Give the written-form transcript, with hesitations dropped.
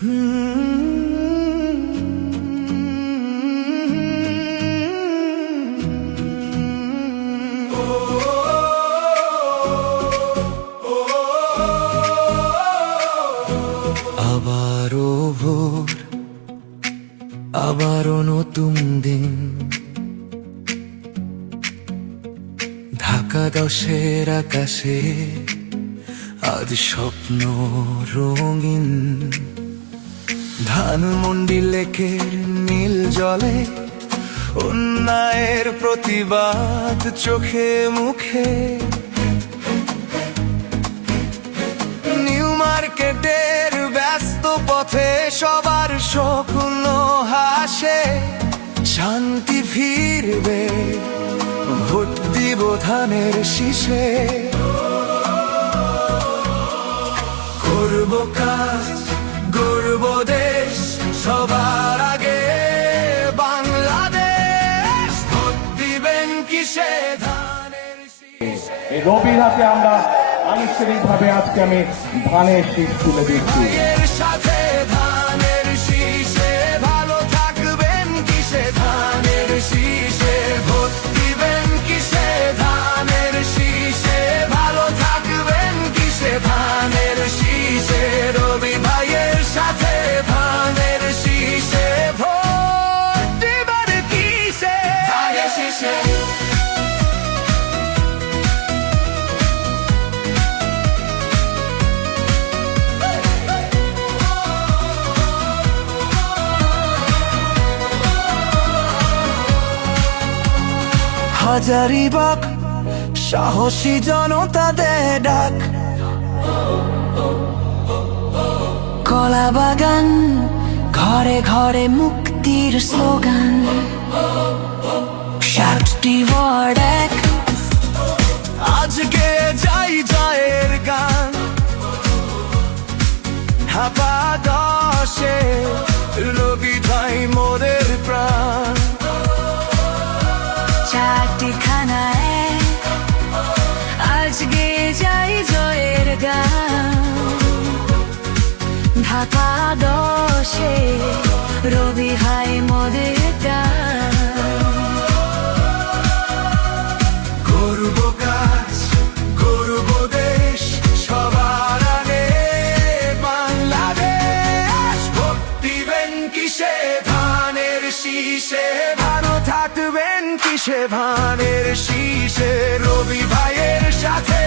আবারও ভোর, আবারও নতুন দিন, ঢাকা 10-এর আকাশে আজ স্বপ্ন রঙিন। ধানমন্ডি লেকের নীল জলে অন্যায়ের প্রতিবাদ চোখে মুখে। নিউ মার্কেটের ব্যস্ত পথে সবার স্বপ্ন হাসে, শান্তি ফিরবে ভোট দিব ধানের শীষে। করব কাজ, গড়ব দেশ, সবার আগে বাংলাদেশ। ভোট দিবেন কিসে ধানের শীষে। এই রবির হাতে আমরা আনুষ্ঠানিকভাবে আজকে আমি ধানের শীষ তুলে দিচ্ছি। সাথে ধানের শীষে, ভালো থাকবেন কিসে ধানের শীষে। ভোট দিবেন কিসে ধানের শীষে, ভালো থাকবেন কিসে ধানের শীষে। রবি ভাইয়ের সাথে ধানের শীষে, ভোট দিবেন কিসে ধানের শীষে। হাজারিবাগ সাহসী জনতাদের ডাক, কলা বাগান ঘরে ঘরে মুক্তির স্লোগান। 60টি ওয়ার্ড এক, আজকে যাই জয়ের গান। ঢাকা 10-এ রবি ভাই মোদের প্রাণ। চারটি খানায় আজকে যাই জয়ের গান। ঢাকা 10-এ রবি ভাই মোদের প্রাণ। করব কাজ, গড়ব দেশ, সবার আগে বাংলাদেশ। ভোট দিবেন কিসে ধানের শীষে, ভালো থাকবেন কিসে ধানের শীষে। রবি ভাইয়ের সাথে